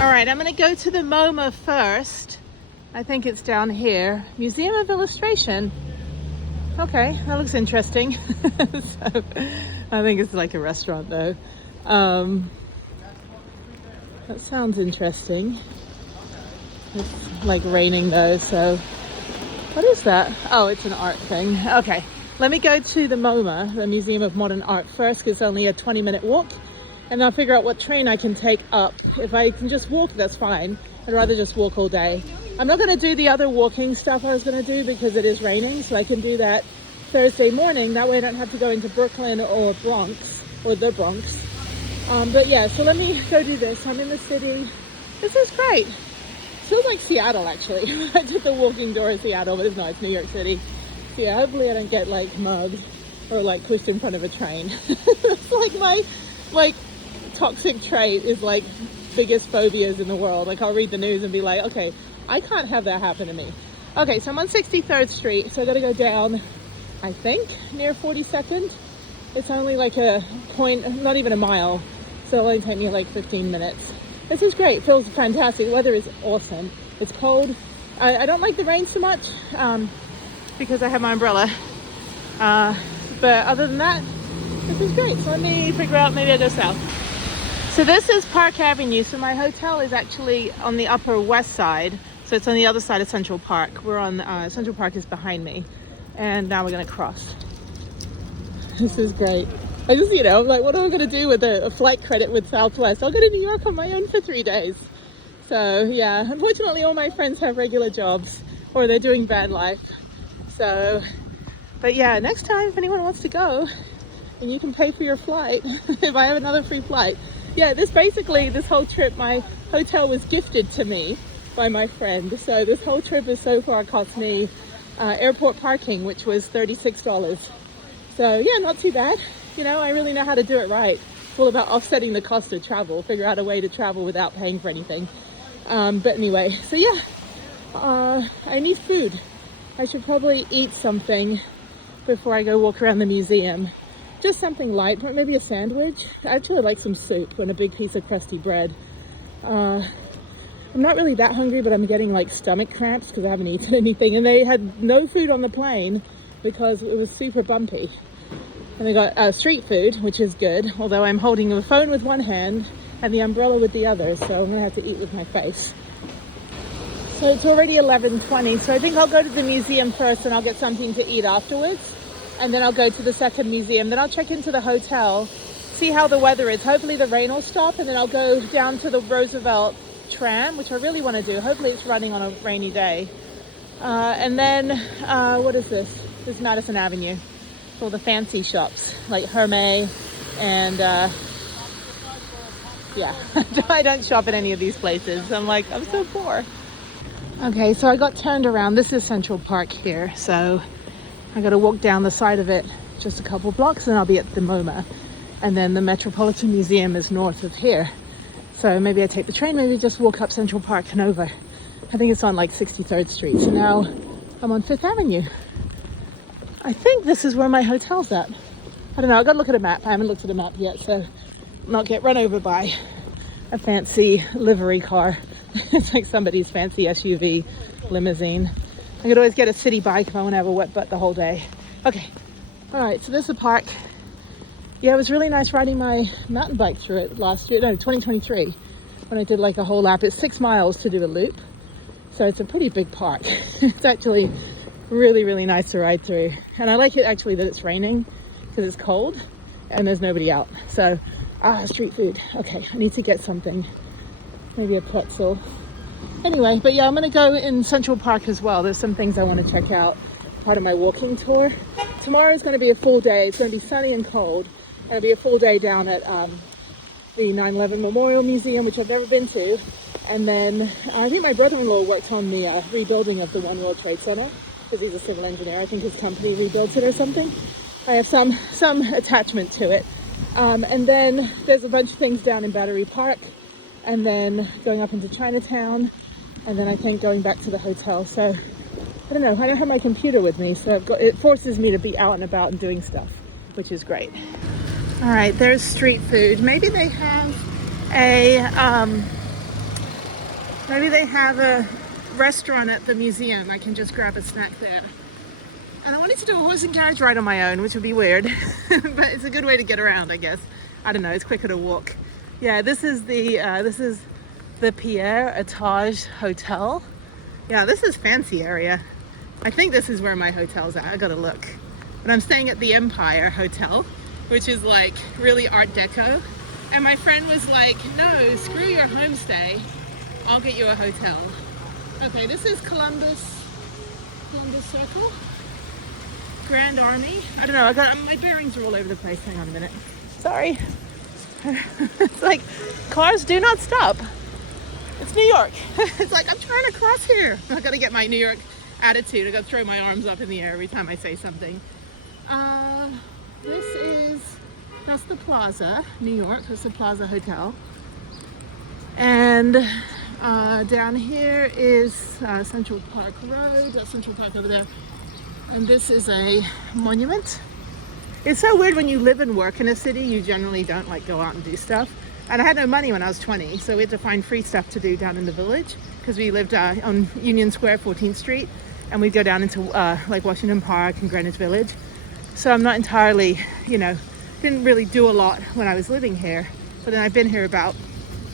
All right, I'm gonna go to the MoMA first. I think it's down here. Museum of Illustration. Okay, that looks interesting. So, I think it's like a restaurant though. That sounds interesting. It's like raining though, so what is that? Oh, it's an art thing. Okay, let me go to the MoMA, the Museum of Modern Art first, because it's only a 20-minute walk, and I'll figure out what train I can take up. If I can just walk, that's fine. I'd rather just walk all day. I'm not going to do the other walking stuff I was going to do because it is raining, so I can do that Thursday morning. That way I don't have to go into Brooklyn or Bronx, or the Bronx. But yeah, so let me go do this. I'm in the city. This is great. Feels like Seattle actually. I took the walking tour of Seattle, but it's not, it's New York City. So yeah, hopefully I don't get like mugged or like pushed in front of a train. It's like my toxic trait is like biggest phobias in the world. Like I'll read the news and be like, okay, I can't have that happen to me. Okay, so I'm on 63rd Street, so I gotta go down, I think, near 42nd. It's only like a point, not even a mile, so it'll only take me like 15 minutes. This is great, feels fantastic. The weather is awesome. It's cold. I don't like the rain so much because I have my umbrella. But other than that, this is great. So let me figure out, maybe I'll go south. So this is Park Avenue. So my hotel is actually on the Upper West Side. So it's on the other side of Central Park. We're on, Central Park is behind me. And now we're gonna cross. This is great. I just, you know, I'm like, what am I going to do with a flight credit with Southwest? I'll go to New York on my own for 3 days. So yeah, unfortunately all my friends have regular jobs or they're doing van life. So, but yeah, next time if anyone wants to go and you can pay for your flight, if I have another free flight. Yeah, this whole trip, my hotel was gifted to me by my friend. So this whole trip has so far cost me airport parking, which was $36. So yeah, not too bad. You know, I really know how to do it right. It's all about offsetting the cost of travel, figure out a way to travel without paying for anything. But anyway, so yeah, I need food. I should probably eat something before I go walk around the museum. Just something light, maybe a sandwich. I actually like some soup and a big piece of crusty bread. I'm not really that hungry, but I'm getting like stomach cramps because I haven't eaten anything. And they had no food on the plane because it was super bumpy. And they got street food, which is good, although I'm holding the phone with one hand and the umbrella with the other, so I'm gonna have to eat with my face. So it's already 11:20, so I think I'll go to the museum first and I'll get something to eat afterwards. And then I'll go to the second museum. Then I'll check into the hotel, see how the weather is. Hopefully the rain will stop, and then I'll go down to the Roosevelt tram, which I really wanna do. Hopefully it's running on a rainy day. And then, what is this? This is Madison Avenue. All the fancy shops like Hermès and yeah, I don't shop at any of these places. I'm like, I'm so poor. Okay, so I got turned around. This is Central Park here, so I got to walk down the side of it just a couple blocks and I'll be at the MoMA, and then the Metropolitan Museum is north of here. So maybe I take the train, maybe just walk up Central Park and over. I think it's on like 63rd Street. So now I'm on 5th Avenue. I think this is where my hotel's at. I don't know, I've got to look at a map. I haven't looked at a map yet, so not get run over by a fancy livery car. It's like somebody's fancy SUV limousine. I could always get a city bike if I want to have a wet butt the whole day. Okay, all right, so this is the park. Yeah, it was really nice riding my mountain bike through it last year, no, 2023, when I did like a whole lap. It's 6 miles to do a loop, so it's a pretty big park. It's actually really, really nice to ride through. And I like it actually that it's raining because it's cold and there's nobody out. So, street food. Okay, I need to get something. Maybe a pretzel. Anyway, but yeah, I'm gonna go in Central Park as well. There's some things I want to check out, part of my walking tour. Tomorrow is gonna be a full day. It's gonna be sunny and cold. It'll be a full day down at the 9/11 Memorial Museum, which I've never been to. And then I think my brother-in-law worked on the rebuilding of the One World Trade Center, because he's a civil engineer. I think his company rebuilt it or something. I have some attachment to it. And then there's a bunch of things down in Battery Park, and then going up into Chinatown, and then I think going back to the hotel. So I don't know, I don't have my computer with me, so it forces me to be out and about and doing stuff, which is great. All right, there's street food. Maybe they have a Maybe they have a restaurant at the museum. I can just grab a snack there. And I wanted to do a horse and carriage ride on my own, which would be weird, but it's a good way to get around, I guess. I don't know, it's quicker to walk. Yeah, this is the Pierre Etage Hotel. Yeah, this is fancy area. I think this is where my hotel's at. I gotta look. But I'm staying at the Empire Hotel, which is like really Art Deco. And my friend was like, no, screw your homestay. I'll get you a hotel. Okay, this is Columbus Circle. Grand Army. I don't know, I got my bearings are all over the place. Hang on a minute. Sorry. It's like cars do not stop. It's New York. It's like I'm trying to cross here. I gotta get my New York attitude. I gotta throw my arms up in the air every time I say something. That's the Plaza, New York. That's the Plaza Hotel. And down here is Central Park Road. That's Central Park over there. And this is a monument. It's so weird when you live and work in a city, you generally don't like go out and do stuff. And I had no money when I was 20, so we had to find free stuff to do down in the village because we lived on Union Square, 14th Street, and we'd go down into like Washington Park and Greenwich Village. So I'm not entirely, didn't really do a lot when I was living here. But then I've been here about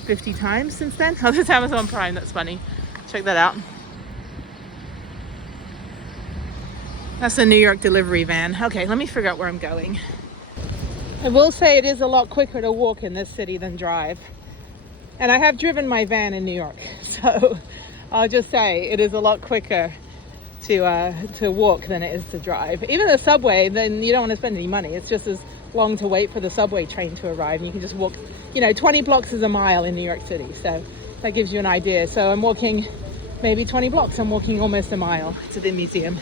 50 times since then. Oh, there's Amazon Prime, that's funny. Check that out. That's a New York delivery van. Okay, let me figure out where I'm going. I will say it is a lot quicker to walk in this city than drive. And I have driven my van in New York, so I'll just say it is a lot quicker to walk than it is to drive. Even the subway, then you don't want to spend any money. It's just as long to wait for the subway train to arrive, and you can just walk, 20 blocks is a mile in New York City, so that gives you an idea. So I'm walking maybe 20 blocks. I'm walking almost a mile to the museum.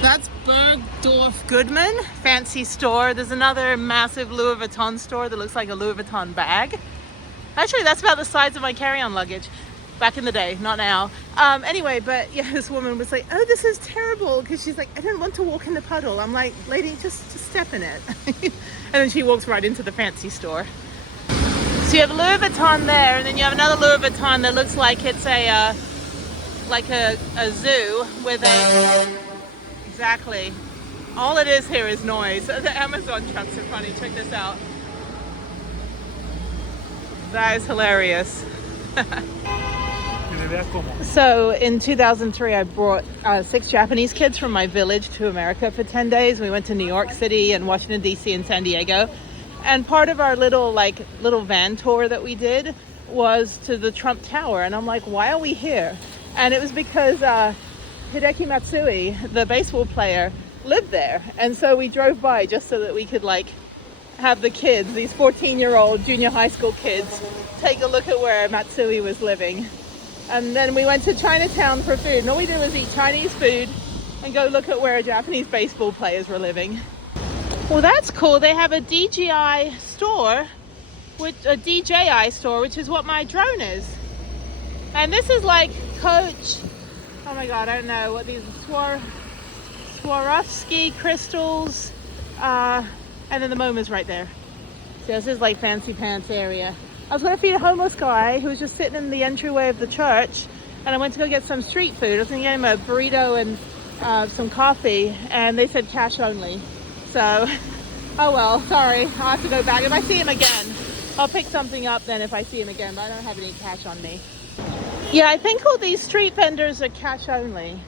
That's Bergdorf Goodman, fancy store. There's another massive Louis Vuitton store that looks like a Louis Vuitton bag. Actually, that's about the size of my carry-on luggage back in the day, not now. Anyway, but yeah, this woman was like, oh, this is terrible, because she's like, I don't want to walk in the puddle. I'm like, lady, just step in it. And then she walks right into the fancy store. So you have Louis Vuitton there, and then you have another Louis Vuitton that looks like it's a zoo with a... Exactly. All it is here is noise. The Amazon trucks are funny. Check this out. That is hilarious. So in 2003, I brought 6 Japanese kids from my village to America for 10 days. We went to New York City and Washington, D.C. and San Diego. And part of our little van tour that we did was to the Trump Tower. And I'm like, why are we here? And it was because Hideki Matsui, the baseball player, lived there. And so we drove by just so that we could have the kids, these 14-year-old junior high school kids, take a look at where Matsui was living. And then we went to Chinatown for food. And all we did was eat Chinese food and go look at where Japanese baseball players were living. Well, that's cool. They have a DJI store, which is what my drone is. And this is like Coach... Oh my God, I don't know what these are. Swarovski crystals. And then the MoMA's right there. So this is like fancy pants area. I was going to feed a homeless guy who was just sitting in the entryway of the church. And I went to go get some street food. I was going to get him a burrito and some coffee. And they said cash only. So, oh well, sorry. I'll have to go back. If I see him again, I'll pick something up then if I see him again. But I don't have any cash on me. Yeah, I think all these street vendors are cash only,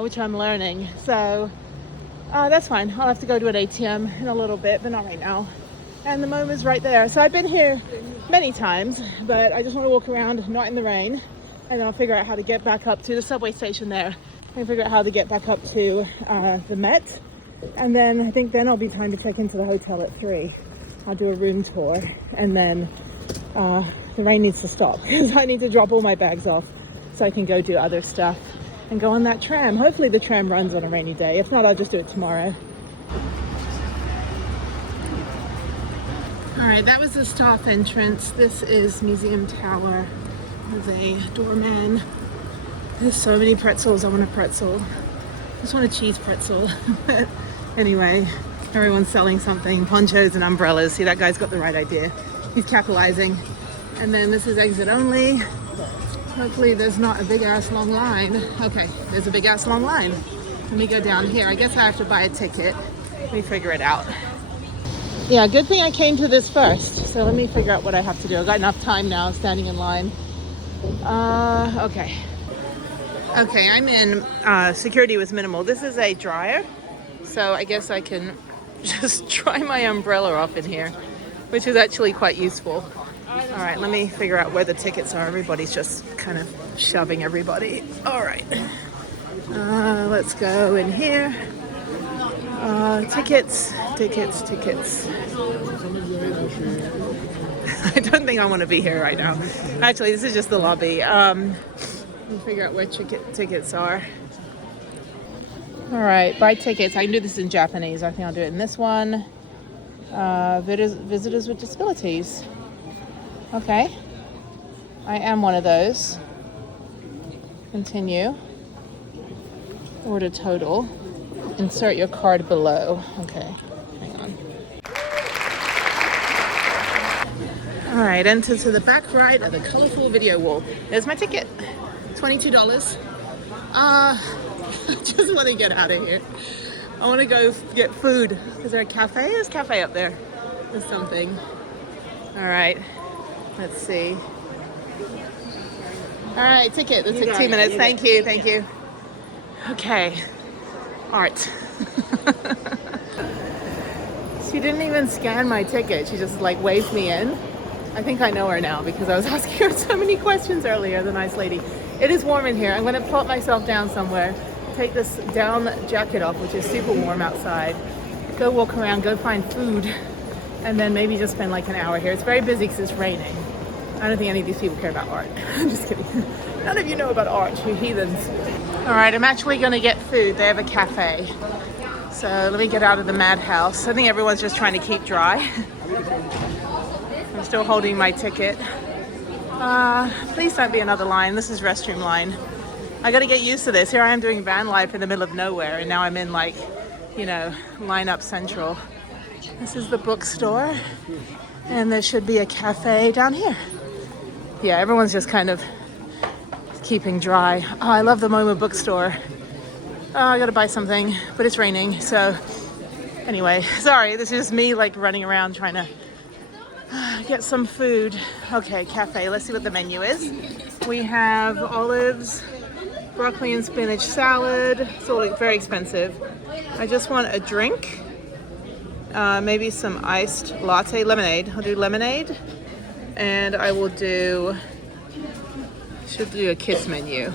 which I'm learning. So that's fine. I'll have to go to an ATM in a little bit, but not right now. And the MoMA's right there. So I've been here many times, but I just want to walk around, not in the rain. And then I'll figure out how to get back up to the subway station there. And figure out how to get back up to the Met. And then I think then I'll be time to check into the hotel at 3. I'll do a room tour. And then... the rain needs to stop because I need to drop all my bags off so I can go do other stuff and go on that tram. Hopefully the tram runs on a rainy day. If not, I'll just do it tomorrow. All right, that was the staff entrance. This is Museum Tower. There's a doorman. There's so many pretzels. I want a pretzel. I just want a cheese pretzel. But anyway, everyone's selling something. Ponchos and umbrellas. See, that guy's got the right idea. He's capitalizing. And then this is exit only. Hopefully there's not a big ass long line. Okay, there's a big ass long line. Let me go down here. I guess I have to buy a ticket. Let me figure it out. Yeah, good thing I came to this first. So let me figure out what I have to do. I've got enough time now standing in line. Okay. Okay, I'm in security with minimal. This is a dryer. So I guess I can just dry my umbrella off in here, which is actually quite useful. All right, let me figure out where the tickets are. Everybody's just kind of shoving everybody. All right. Let's go in here. Tickets. I don't think I want to be here right now. Actually, this is just the lobby. Let me figure out where tickets are. All right, buy tickets. I can do this in Japanese. I think I'll do it in this one. Visitors with disabilities. Okay. I am one of those. Continue. Order total. Insert your card below. Okay, hang on. All right, enter to the back right of the colorful video wall. There's my ticket. $22. I just want to get out of here. I want to go get food. Is there a cafe? There's a cafe up there. There's something. All right, let's see. All right, ticket. That took 2 minutes. Thank you. Okay. Art. She didn't even scan my ticket. She just like waved me in. I think I know her now because I was asking her so many questions earlier, the nice lady. It is warm in here. I'm going to plop myself down somewhere, take this down jacket off, which is super warm outside, go walk around, go find food, and then maybe just spend like an hour here. It's very busy because it's raining. I don't think any of these people care about art. I'm just kidding. None of you know about art, you heathens. All right, I'm actually going to get food. They have a cafe. So let me get out of the madhouse. I think everyone's just trying to keep dry. I'm still holding my ticket. Please don't be another line. This is restroom line. I got to get used to this. Here I am doing van life in the middle of nowhere, and now I'm in like, you know, line up central. This is the bookstore, and there should be a cafe down here. Yeah, everyone's just kind of keeping dry. Oh, I love the MOMA bookstore. Oh, I gotta buy something, but it's raining, so anyway, sorry, this is just me like running around trying to get some food. Okay, cafe, let's see what the menu is. We have olives, broccoli and spinach salad. It's all very expensive. I just want a drink, maybe some iced latte, lemonade. I'll do lemonade, and I will do, should do a kids menu.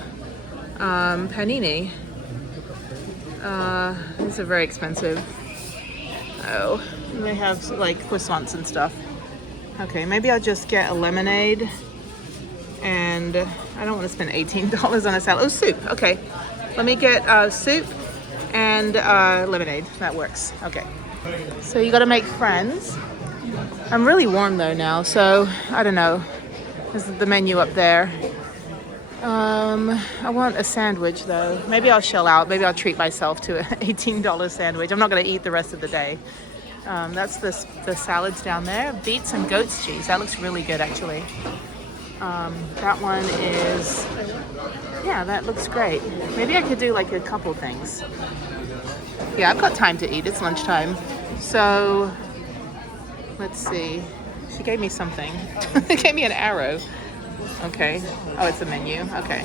Panini. These are very expensive. Oh, and they have like croissants and stuff. Okay, maybe I'll just get a lemonade, and I don't want to spend $18 on a salad. Oh, soup. Okay, let me get soup and lemonade. That works. Okay. So you got to make friends. I'm really warm though now, so I don't know. This is the menu up there. I want a sandwich though. Maybe I'll shell out. Maybe I'll treat myself to an $18 sandwich. I'm not going to eat the rest of the day. That's the salads down there. Beets and goat's cheese. That looks really good actually. That one is, yeah, that looks great. Maybe I could do like a couple things. Yeah, I've got time to eat. It's lunchtime. So let's see. She gave me something. She gave me an arrow. Okay. Oh, it's a menu. Okay.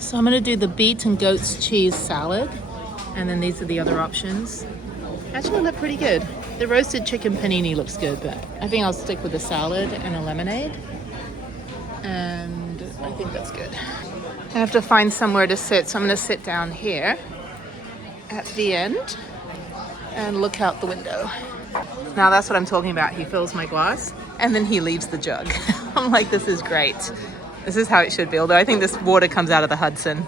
So I'm going to do the beet and goat's cheese salad. And then these are the other options. Actually look pretty good. The roasted chicken panini looks good, but I think I'll stick with the salad and a lemonade. And I think that's good. I have to find somewhere to sit, so I'm going to sit down here at the end and look out the window. Now that's what I'm talking about. He fills my glass and then he leaves the jug. I'm like, this is great. This is how it should be, although I think this water comes out of the Hudson.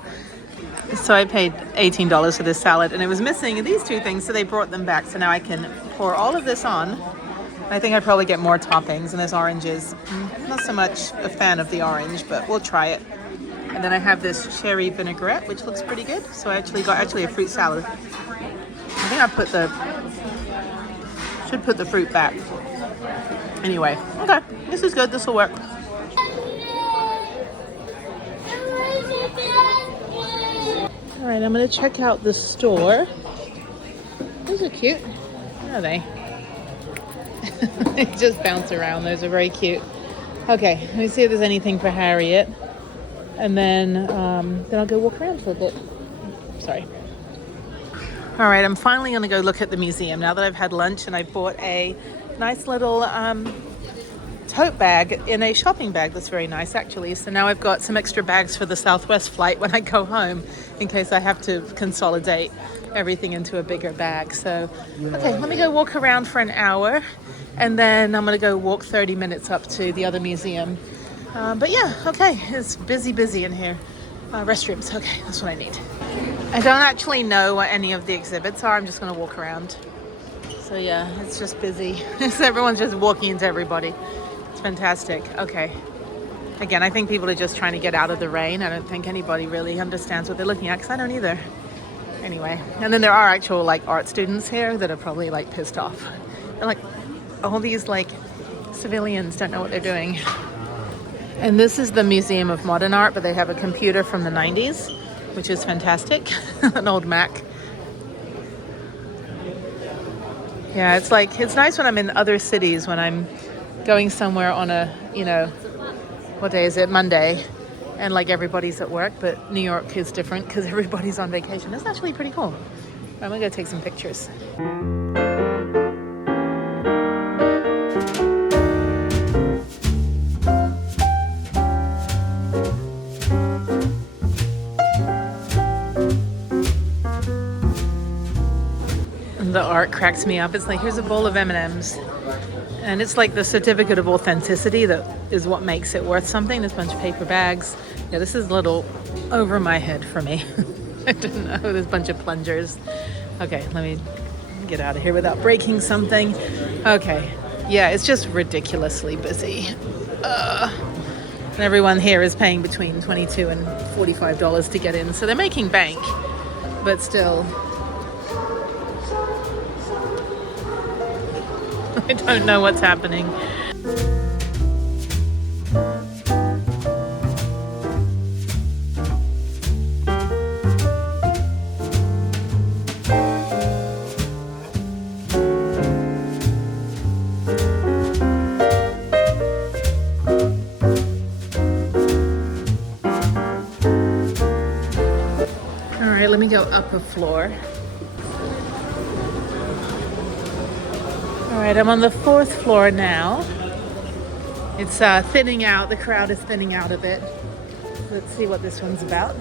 So I paid $18 for this salad and it was missing these two things, so they brought them back. So now I can pour all of this on. I think I'd probably get more toppings, and there's oranges. Not so much a fan of the orange, but we'll try it. And then I have this cherry vinaigrette, which looks pretty good. So I actually got a fruit salad. I think I should put the fruit back. Anyway, okay, this is good, this will work. All right, I'm gonna check out the store. Those are cute. Where are they? They just bounce around. Those are very cute. Okay, let me see if there's anything for Harriet. And then I'll go walk around for a bit. Sorry. All right, I'm finally gonna go look at the museum now that I've had lunch, and I bought a nice little tote bag in a shopping bag. That's very nice, actually. So now I've got some extra bags for the Southwest flight when I go home, in case I have to consolidate everything into a bigger bag. So, okay, let me go walk around for an hour, and then I'm gonna go walk 30 minutes up to the other museum. But yeah, okay, it's busy in here. Restrooms, okay, that's what I need. I don't actually know what any of the exhibits are. I'm just gonna walk around. So yeah, it's just busy. Everyone's just walking into everybody. It's fantastic. Okay. Again, I think people are just trying to get out of the rain. I don't think anybody really understands what they're looking at, because I don't either. Anyway, and then there are actual like art students here that are probably like pissed off. They're like, all these like civilians don't know what they're doing. And this is the Museum of Modern Art, but they have a computer from the 90s, which is fantastic. An old Mac. Yeah, it's like, it's nice when I'm in other cities, when I'm going somewhere on a, you know, what day is it? Monday. And like everybody's at work, but New York is different because everybody's on vacation. It's actually pretty cool. I'm gonna go take some pictures. The art cracks me up. It's like, here's a bowl of M&Ms, and it's like the certificate of authenticity that is what makes it worth something. There's a bunch of paper bags. Yeah, this is a little over my head for me. I don't know. There's a bunch of plungers. Okay, let me get out of here without breaking something. Okay, yeah, it's just ridiculously busy. And everyone here is paying between $22 and $45 to get in, so they're making bank, but still. I don't know what's happening. All right, let me go up a floor. All right, I'm on the 4th floor now. It's thinning out. The crowd is thinning out a bit. Let's see what this one's about.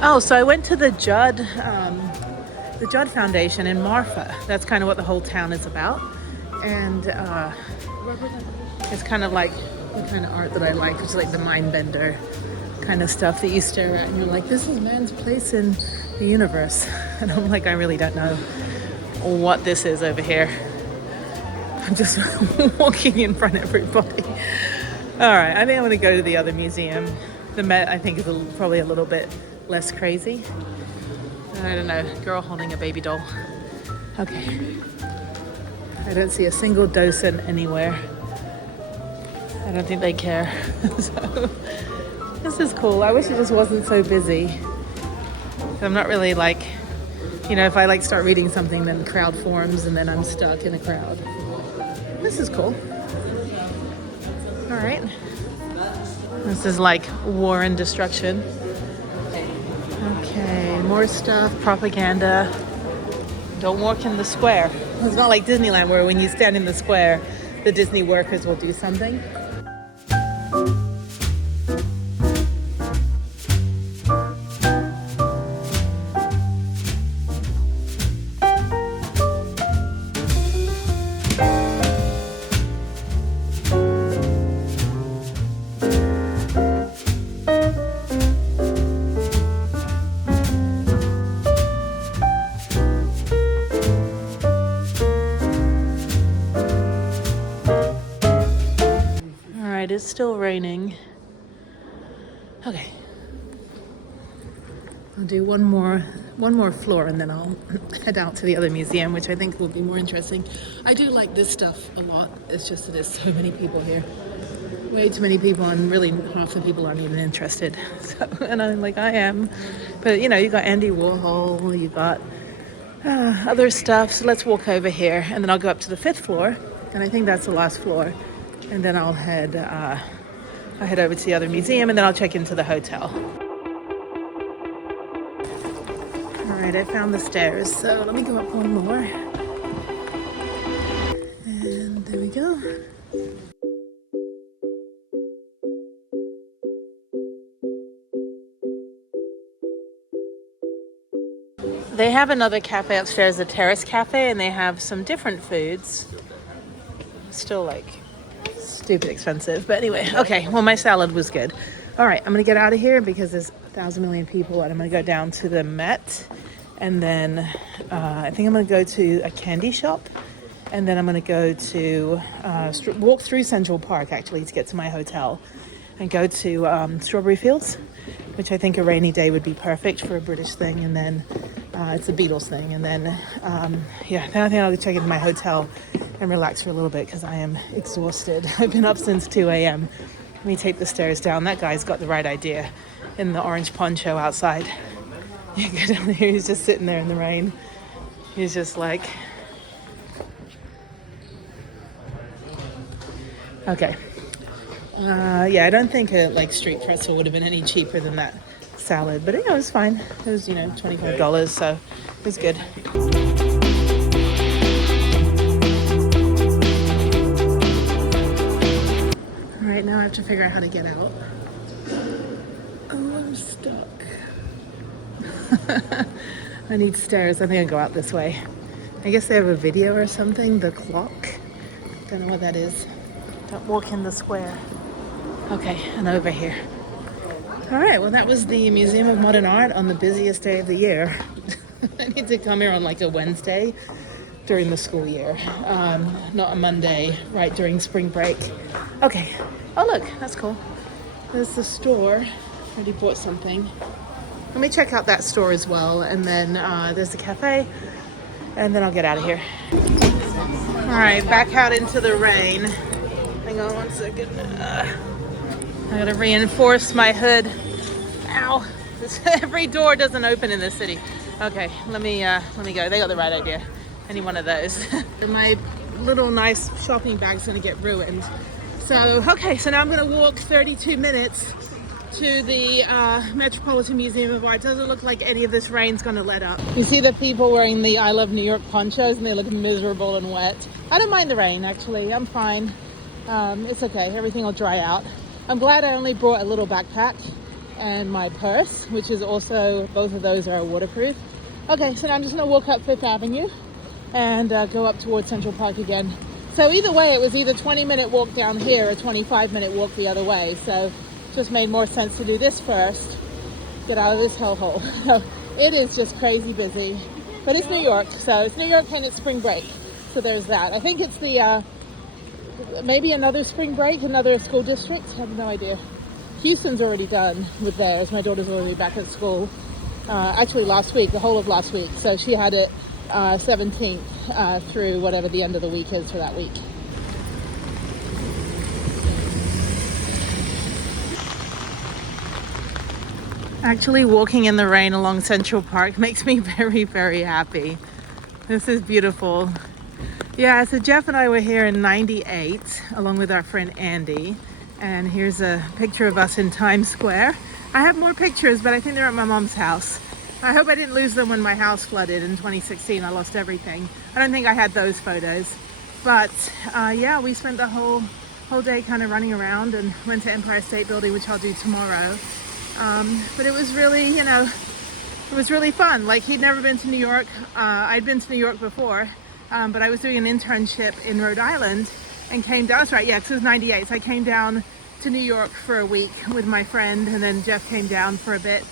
Oh, so I went to the Judd Foundation in Marfa. That's kind of what the whole town is about. And it's kind of like the kind of art that I like, which is like the mind bender kind of stuff that you stare at and you're like, this is man's place in the universe. And I'm like, I really don't know what this is over here. I'm just walking in front of everybody. All right, I think I'm gonna go to the other museum. The Met, I think, is probably a little bit less crazy. I don't know, girl holding a baby doll. Okay. I don't see a single docent anywhere. I don't think they care. So, this is cool. I wish it just wasn't so busy. I'm not really like, you know, if I like start reading something, then crowd forms and then I'm stuck in a crowd. This is cool. All right. This is like war and destruction. Okay, more stuff, propaganda. Don't walk in the square. It's not like Disneyland where when you stand in the square, the Disney workers will do something. It's still raining. Okay. I'll do one more floor and then I'll head out to the other museum, which I think will be more interesting. I do like this stuff a lot. It's just that there's so many people here. way too many people, and really half the people aren't even interested. So, and I'm like, I am. But you know, you got Andy Warhol, you got other stuff. So let's walk over here, and then I'll go up to the 5th floor, and I think that's the last floor. And then I'll head over to the other museum, and then I'll check into the hotel. All right, I found the stairs, so let me go up one more. And there we go. They have another cafe upstairs, the Terrace Cafe, and they have some different foods. Still like stupid expensive, but anyway, okay, well, my salad was good. All right, I'm gonna get out of here because there's 1,000 million people, and I'm gonna go down to the Met, and then I think I'm gonna go to a candy shop, and then I'm gonna go to walk through Central Park actually to get to my hotel, and go to Strawberry Fields, which I think a rainy day would be perfect for a British thing, and then it's a Beatles thing, and then yeah, then I think I'll check into my hotel and relax for a little bit because I am exhausted. I've been up since 2 a.m. Let me take the stairs down. That guy's got the right idea in the orange poncho outside. You go down here, he's just sitting there in the rain. He's just like, okay. Yeah, I don't think a like street pretzel would have been any cheaper than that salad, but it was fine. It was, you know, $25, so it was good. All right, now I have to figure out how to get out. Oh, I'm stuck. I need stairs. I think I'll go out this way. I guess they have a video or something, the clock. Don't know what that is. Don't walk in the square. Okay, and over here. All right, well, that was the Museum of Modern Art on the busiest day of the year. I need to come here on like a Wednesday during the school year, not a Monday right during spring break. Okay, oh look, that's cool. There's the store. I already bought something. Let me check out that store as well, and then there's the cafe, and then I'll get out of here. All right, back out into the rain. Hang on one second. I gotta reinforce my hood. Ow! Every door doesn't open in this city. Okay, let me go. They got the right idea. Any one of those. My little nice shopping bag's gonna get ruined. So, okay, so now I'm gonna walk 32 minutes to the Metropolitan Museum of Art. Doesn't look like any of this rain's gonna let up. You see the people wearing the I Love New York ponchos, and they look miserable and wet. I don't mind the rain, actually. I'm fine. It's okay. Everything will dry out. I'm glad I only brought a little backpack and my purse, which is also, both of those are waterproof. Okay, so now I'm just gonna walk up 5th Avenue and go up towards Central Park again. So either way, it was either 20-minute walk down here or 25-minute walk the other way. So it just made more sense to do this first, get out of this hellhole. So it is just crazy busy, but it's New York. So it's New York and it's spring break. So there's that. I think it's the, maybe another spring break, another school district. I have no idea. Houston's already done with theirs. My daughter's already back at school. Actually last week, the whole of last week. So she had it 17th through whatever the end of the week is for that week. Actually walking in the rain along Central Park makes me very, very happy. This is beautiful. Yeah, so Jeff and I were here in '98 along with our friend Andy, and here's a picture of us in Times Square. I have more pictures, but I think they're at my mom's house. I hope I didn't lose them when my house flooded in 2016. I lost everything. I don't think I had those photos, but yeah, we spent the whole day kind of running around and went to Empire State Building, which I'll do tomorrow. But it was really, you know, it was really fun. Like, he'd never been to New York. I'd been to New York before. But I was doing an internship in Rhode Island and came down, that's right, yeah, because it was '98. So I came down to New York for a week with my friend, and then Jeff came down for a bit.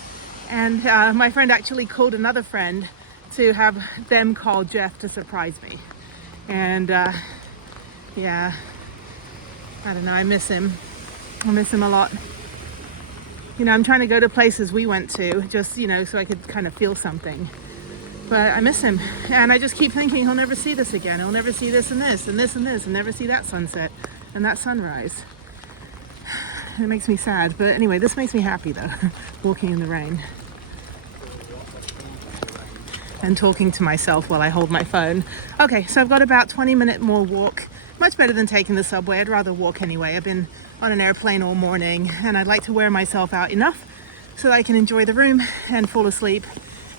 And my friend actually called another friend to have them call Jeff to surprise me. And yeah, I don't know, I miss him. I miss him a lot. You know, I'm trying to go to places we went to, just, you know, so I could kind of feel something. But I miss him, and I just keep thinking he'll never see this again. He'll never see this and this and this and this, and never see that sunset and that sunrise. It makes me sad. But anyway, this makes me happy though, walking in the rain. And talking to myself while I hold my phone. Okay, so I've got about 20-minute more walk. Much better than taking the subway. I'd rather walk anyway. I've been on an airplane all morning and I'd like to wear myself out enough so that I can enjoy the room and fall asleep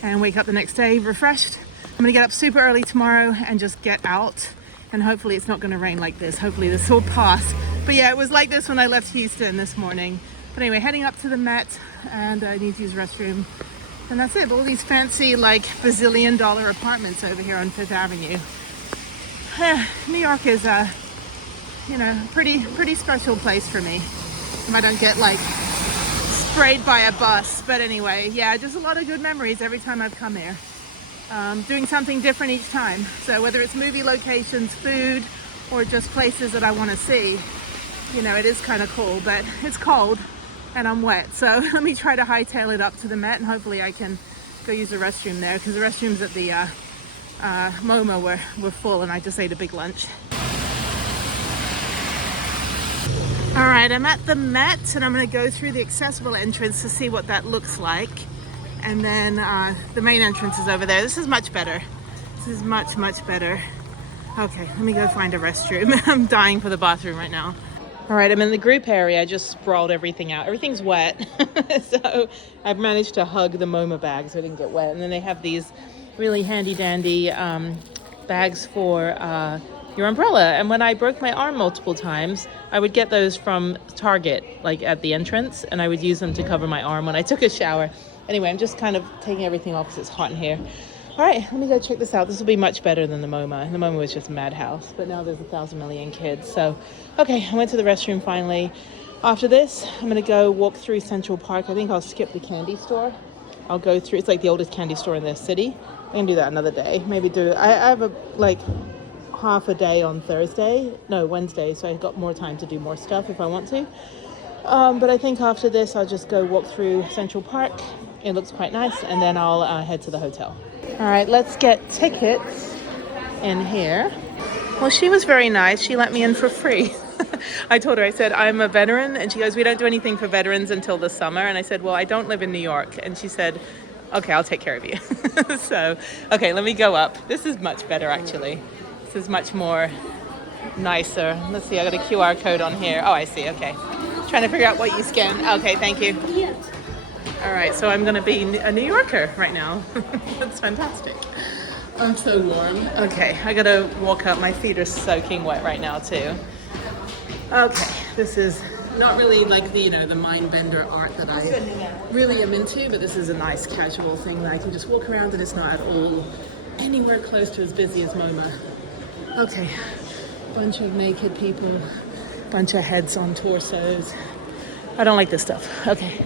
and wake up the next day refreshed. I'm gonna get up super early tomorrow and just get out, and hopefully it's not gonna rain like this. Hopefully this will pass. But yeah, it was like this when I left Houston this morning. But anyway, heading up to the Met, and I need to use the restroom. And that's it. All these fancy, like, bazillion-dollar apartments over here on Fifth Avenue. New York is a, you know, pretty special place for me. If I don't get, like, sprayed by a bus. But anyway, yeah, just a lot of good memories every time I've come here. Doing something different each time. So whether it's movie locations, food, or just places that I want to see, you know, it is kind of cool. But it's cold. And I'm wet, so let me try to hightail it up to the Met, and hopefully I can go use the restroom there, because the restrooms at the MOMA were full, and I just ate a big lunch. All right, I'm at the Met, and I'm going to go through the accessible entrance to see what that looks like, and then the main entrance is over there. This is much better. This is much better. Okay, let me go find a restroom. I'm dying for the bathroom right now. All right, I'm in the group area. I just sprawled everything out. Everything's wet. So I've managed to hug the MOMA bag so I didn't get wet. And then they have these really handy dandy bags for your umbrella. And when I broke my arm multiple times, I would get those from Target, like at the entrance, and I would use them to cover my arm when I took a shower. Anyway, I'm just kind of taking everything off because it's hot in here. All right, let me go check this out. This will be much better than the MOMA. The MOMA was just a madhouse, but now there's 1,000 million kids. So, okay, I went to the restroom finally. After this, I'm gonna go walk through Central Park. I think I'll skip the candy store. I'll go through, it's like the oldest candy store in the city. I can do that another day. Maybe I have like half a day on Wednesday, so I've got more time to do more stuff if I want to. But I think after this, I'll just go walk through Central Park. It looks quite nice, and then I'll head to the hotel. All right, let's get tickets in here. Well, she was very nice. She let me in for free. I told her, I said, I'm a veteran. And she goes, we don't do anything for veterans until the summer. And I said, well, I don't live in New York. And she said, okay, I'll take care of you. So, okay, let me go up. This is much better, actually. This is much more nicer. Let's see, I got a QR code on here. Oh, I see, okay. Trying to figure out what you scan. Okay, thank you. Yeah. All right, so I'm gonna be a New Yorker right now. That's fantastic. I'm so warm. Okay, I gotta walk up. My feet are soaking wet right now too. Okay, this is not really like the, the mind bender art that I really am into, but this is a nice casual thing that I can just walk around and it's not at all anywhere close to as busy as MoMA. Okay, bunch of naked people, bunch of heads on torsos. I don't like this stuff. Okay.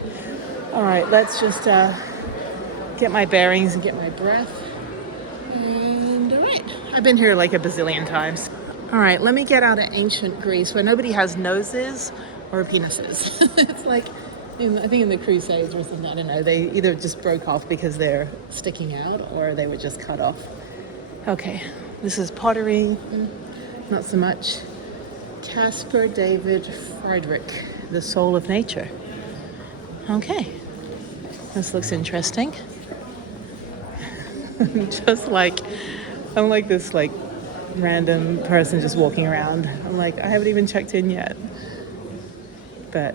All right, let's just get my bearings and get my breath. And all right, I've been here like a bazillion times. All right, let me get out of ancient Greece where nobody has noses or penises. It's like, I think in the Crusades or something, I don't know, they either just broke off because they're sticking out or they were just cut off. Okay, this is pottery, not so much. Caspar David Friedrich, The Soul of Nature. Okay, this looks interesting. I'm like this like random person just walking around. I'm like, I haven't even checked in yet. But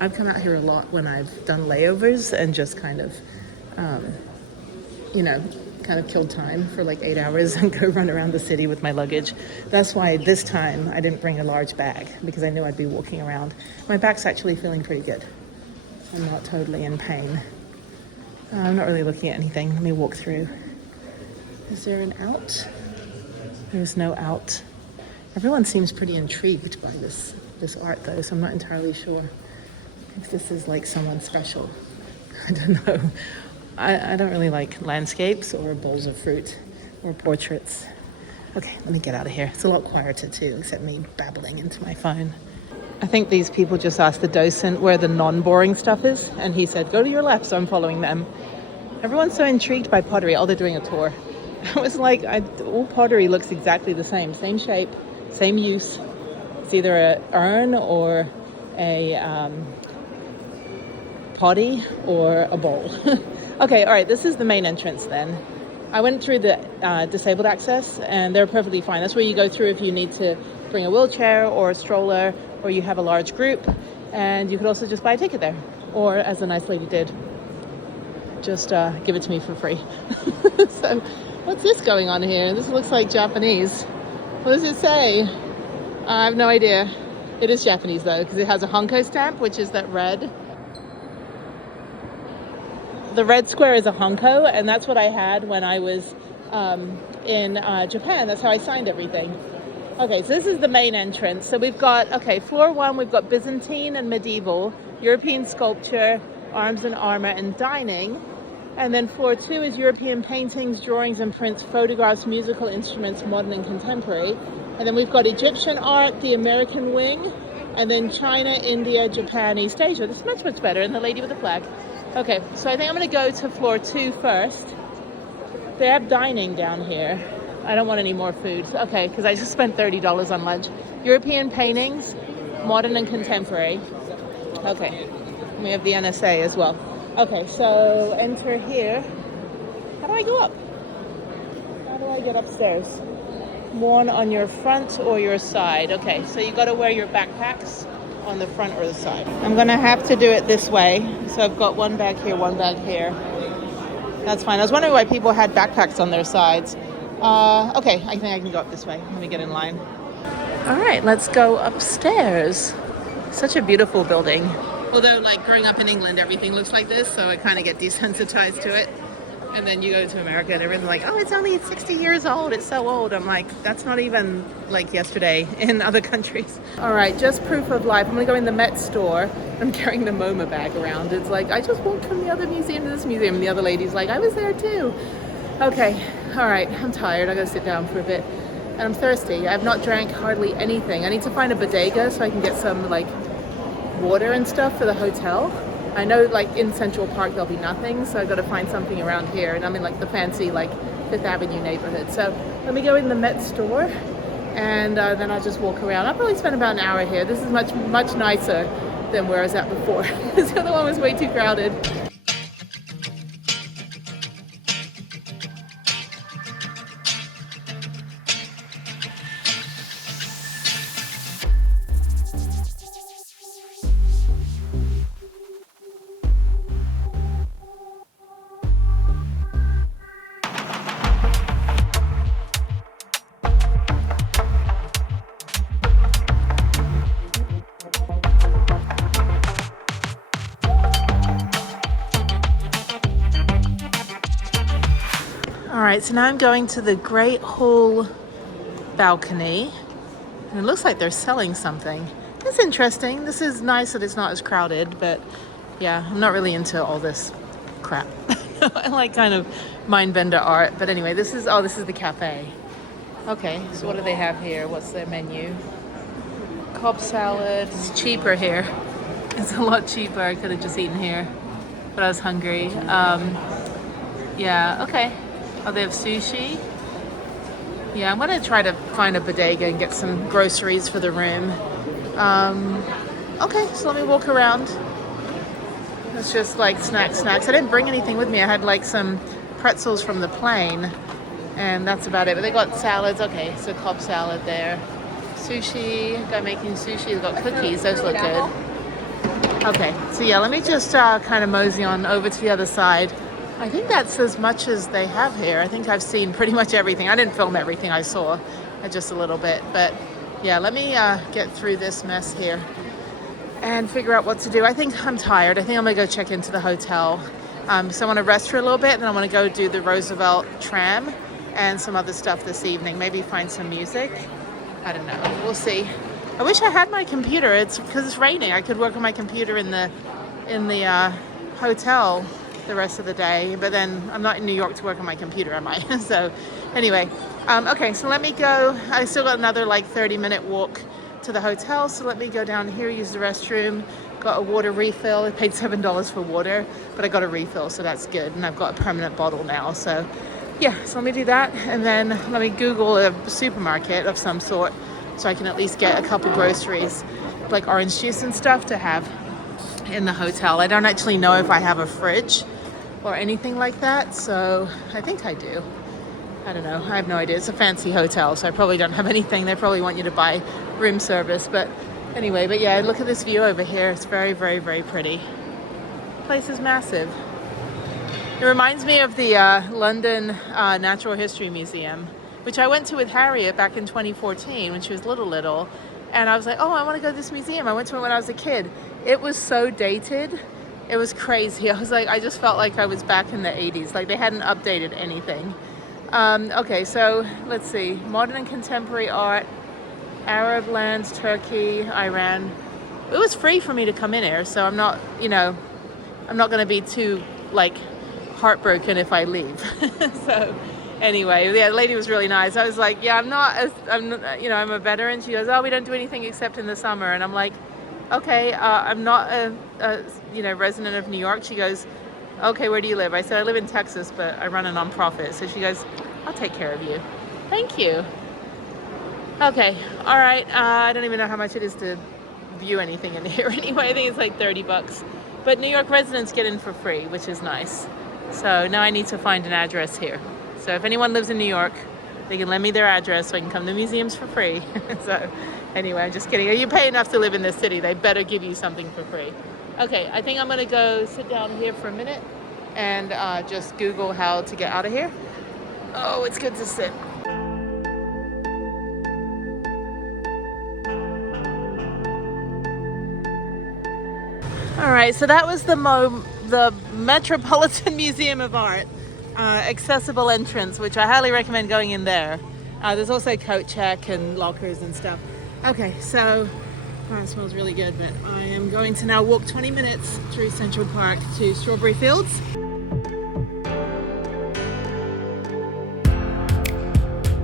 I've come out here a lot when I've done layovers and just kind of, kind of killed time for like 8 hours and go run around the city with my luggage. That's why this time I didn't bring a large bag because I knew I'd be walking around. My back's actually feeling pretty good. I'm not totally in pain. I'm not really looking at anything. Let me walk through. Is there an out? There's no out. Everyone seems pretty intrigued by this art though, so I'm not entirely sure if this is like someone special. I don't know. I don't really like landscapes or bowls of fruit or portraits. Okay, let me get out of here. It's a lot quieter too, except me babbling into my phone. I think these people just asked the docent where the non-boring stuff is, and he said, go to your left, so I'm following them. Everyone's so intrigued by pottery. Oh, they're doing a tour. I was like, all pottery looks exactly the same shape, same use. It's either an urn or a potty or a bowl. Okay, all right, this is the main entrance then. I went through the disabled access and they're perfectly fine. That's where you go through if you need to bring a wheelchair or a stroller or you have a large group, and you could also just buy a ticket there, or as a nice lady did, just give it to me for free. So what's this going on here? This looks like Japanese. What does it say? I have no idea. It is Japanese though, because it has a Honko stamp, which is that red. The red square is a Honko, and that's what I had when I was in Japan. That's how I signed everything. Okay, so this is the main entrance. So we've got, okay, floor 1, we've got Byzantine and medieval, European sculpture, arms and armor, and dining. And then floor 2 is European paintings, drawings and prints, photographs, musical instruments, modern and contemporary. And then we've got Egyptian art, the American wing, and then China, India, Japan, East Asia. This is much, much better. And the lady with the flag. Okay, so I think I'm going to go to floor 2 first. They have dining down here. I don't want any more food. Okay, because I just spent $30 on lunch. European paintings, modern and contemporary. Okay, we have the NSA as well. Okay, so enter here. How do I go up? How do I get upstairs? One on your front or your side. Okay, so you got to wear your backpacks on the front or the side. I'm gonna have to do it this way. So I've got one bag here, one bag here. That's fine. I was wondering why people had backpacks on their sides. Okay, I think I can go up this way. Let me get in line. All right, let's go upstairs. Such a beautiful building. Although, like, growing up in England, everything looks like this, so I kind of get desensitized to it. And then you go to America and everyone's like, oh, it's only 60 years old. It's so old. I'm like, that's not even like yesterday in other countries. All right, just proof of life. I'm gonna go in the Met store. I'm carrying the MoMA bag around. It's like, I just walked from the other museum to this museum. And the other lady's like, I was there too. Okay, all right, I'm tired. I gotta sit down for a bit. And I'm thirsty. I have not drank hardly anything. I need to find a bodega so I can get some like water and stuff for the hotel. I know like in Central Park there'll be nothing, so I've got to find something around here, and I'm in like the fancy like Fifth Avenue neighborhood. So let me go in the Met store, and then I'll just walk around. I'll probably spend about an hour here. This is much nicer than where I was at before. This other one was way too crowded. All right, so now I'm going to the Great Hall balcony, and it looks like they're selling something. It's interesting. This is nice that it's not as crowded, but yeah, I'm not really into all this crap. I like kind of mind bender art, but anyway, this is the cafe. Okay, so what do they have here? What's their menu? Cobb salad. It's cheaper here. It's a lot cheaper. I could have just eaten here, but I was hungry. Yeah, okay. Oh, they have sushi. Yeah, I'm gonna try to find a bodega and get some groceries for the room. Okay, so let me walk around. It's just like snacks. I didn't bring anything with me. I had like some pretzels from the plane, and that's about it. But they got salads. Okay, so Cobb salad there. Sushi, guy making sushi. They've got cookies. Those look good. Okay, so yeah, let me just kind of mosey on over to the other side. I think that's as much as they have here. I think I've seen pretty much everything. I didn't film everything I saw, just a little bit. But yeah, let me get through this mess here and figure out what to do. I think I'm tired. I think I'm gonna go check into the hotel. So I want to rest for a little bit, and I want to go do the Roosevelt tram and some other stuff this evening. Maybe find some music. I don't know. We'll see. I wish I had my computer. It's because it's raining. I could work on my computer in the hotel the rest of the day, but then I'm not in New York to work on my computer, am I? So anyway, okay, so let me go. I still got another like 30-minute walk to the hotel, so let me go down here, use the restroom. Got a water refill. I paid $7 for water, but I got a refill, so that's good, and I've got a permanent bottle now. So yeah, so let me do that, and then let me Google a supermarket of some sort so I can at least get a couple groceries. like orange juice and stuff to have in the hotel. I don't actually know if I have a fridge or anything like that, so I think I do. I don't know, I have no idea. It's a fancy hotel, so I probably don't have anything. They probably want you to buy room service, but anyway, but yeah, look at this view over here. It's very, very, very pretty. The place is massive. It reminds me of the London Natural History Museum, which I went to with Harriet back in 2014 when she was little. And I was like, oh, I want to go to this museum. I went to it when I was a kid. It was so dated. It was crazy. I was like, I just felt like I was back in the 80s. Like they hadn't updated anything. Okay, so let's see. Modern and contemporary art, Arab lands, Turkey, Iran. It was free for me to come in here, so I'm not, you know, I'm not going to be too, like, heartbroken if I leave. So anyway, yeah, the lady was really nice. I was like, yeah, I'm a veteran. She goes, oh, we don't do anything except in the summer. And I'm like, okay, I'm not a resident of New York. She goes, okay, where do you live? I said, I live in Texas, but I run a nonprofit. So she goes, I'll take care of you. Thank you. Okay, all right. I don't even know how much it is to view anything in here anyway. I think it's like $30. But New York residents get in for free, which is nice. So now I need to find an address here. So if anyone lives in New York, they can lend me their address so I can come to museums for free. So anyway, I'm just kidding. You pay enough to live in this city. They better give you something for free. Okay, I think I'm gonna go sit down here for a minute and just Google how to get out of here. Oh, it's good to sit. All right, so that was the Metropolitan Museum of Art, accessible entrance, which I highly recommend going in there. There's also coat check and lockers and stuff. Okay, so it smells really good, but I am going to now walk 20 minutes through Central Park to Strawberry Fields.